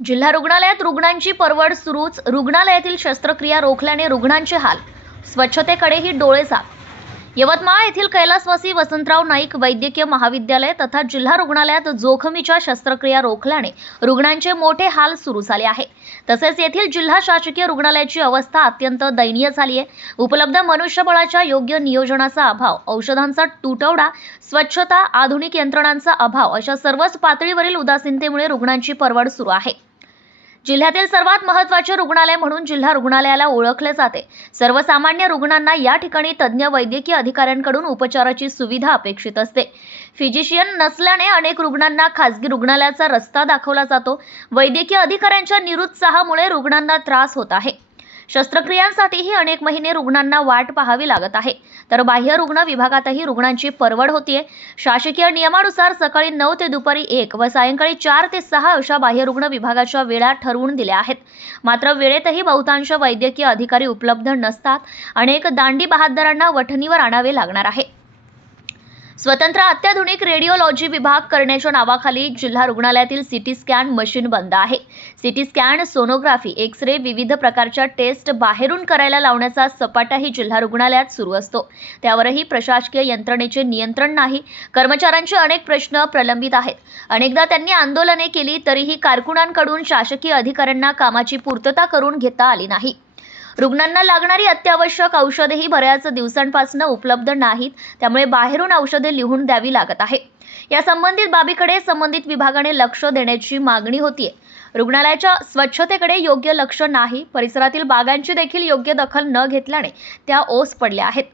जिल्हा रुग्णालयात रुग्णांची परवड सुरूच. रुग्णालयातील शस्त्रक्रिया रोखल्याने रुग्णांचे हाल. स्वच्छतेकडेही डोळे जात यवतमाळ येथील कैलासवासी वसंतराव नाईक वैद्यकीय महाविद्यालय तथा जिल्हा रुग्णालयात जोखमीच्या शस्त्रक्रिया रोखल्याने रुग्णांचे मोठे हाल सुरू झाले आहे. तसेच येथील जिल्हा शासकीय रुग्णालयाची अवस्था अत्यंत दयनीय झाली आहे उपलब्ध मनुष्यबळाच्या योग्य नियोजनाचा अभाव औषधांचा तुटवडा स्वच्छता आधुनिक यंत्रणांचा अभाव अशा सर्वच पातळीवरील उदासीनतेमुळे रुग्णांची परवड सुरू आहे. जिल्ह्यातील सर्वात महत्त्वाचे रुग्णालय म्हणून जिल्हा रुग्णालयाला ओळखले जाते. सर्वसामान्य रुग्णांना या ठिकाणी तज्ज्ञ वैद्यकीय अधिकाऱ्यांकडून उपचाराची सुविधा अपेक्षित असते. फिजिशियन नसल्याने अनेक रुग्णांना खासगी रुग्णालयाचा रस्ता दाखवला जातो. वैद्यकीय अधिकाऱ्यांच्या निरुत्साहामुळे रुग्णांना त्रास होत आहे. शस्त्रक्रियांसाठीही अनेक महिने रुग्णांना वाट पाहावी लागत आहे. तर बाह्य रुग्ण विभागातही रुग्णांची परवड होतीये. शासकीय नियमानुसार सकाळी नऊ ते दुपारी एक व सायंकाळी चार ते सहा अशा बाह्यरुग्ण विभागाच्या वेळा ठरवून दिल्या आहेत. मात्र वेळेतही बहुतांश वैद्यकीय अधिकारी उपलब्ध नसतात. अनेक दांडी बहादरांना वठणीवर आणावे लागणार आहे. स्वतंत्र अत्याधुनिक रेडिओलॉजी विभाग करण्याच्या नावाखाली जिल्हा रुग्णालयातील सिटी स्कॅन मशीन बंद आहे. CT scan sonography X ray विविध प्रकारच्या टेस्ट बाहेरून करायला लावण्याचा सपाटाही जिल्हा रुग्णालयात सुरू असतो. त्यावरही प्रशासकीय यंत्रणेचे नियंत्रण नाही. कर्मचाऱ्यांचे अनेक प्रश्न प्रलंबित आहेत. अनेकदा त्यांनी आंदोलने केली तरीही कारकुनांकडून शासकीय अधिकाऱ्यांना कामाची पूर्तता करून घेता आली नाही. रुग्णांना लागणारी अत्यावश्यक औषधेही बऱ्याच दिवसांपासून उपलब्ध नाहीत. त्यामुळे बाहेरून औषधे लिहून द्यावी लागत आहे. या संबंधित बाबीकडे संबंधित विभागाने लक्ष देण्याची मागणी होतीये. रुग्णालयाच्या स्वच्छतेकडे योग्य लक्ष नाही. परिसरातील बागांची देखील योग्य दखल न घेतल्याने त्या ओस पडल्या आहेत.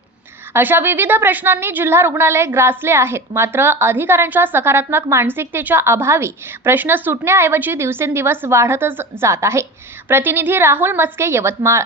अशा विविध प्रश्नांनी जिल्हा रुग्णालय ग्रासले आहेत. मात्र अधिकाऱ्यांच्या सकारात्मक मानसिकतेच्या अभावी प्रश्न सुटण्याऐवजी दिवसेंदिवस वाढतच जात आहे. प्रतिनिधी राहुल मस्के यवतमाळ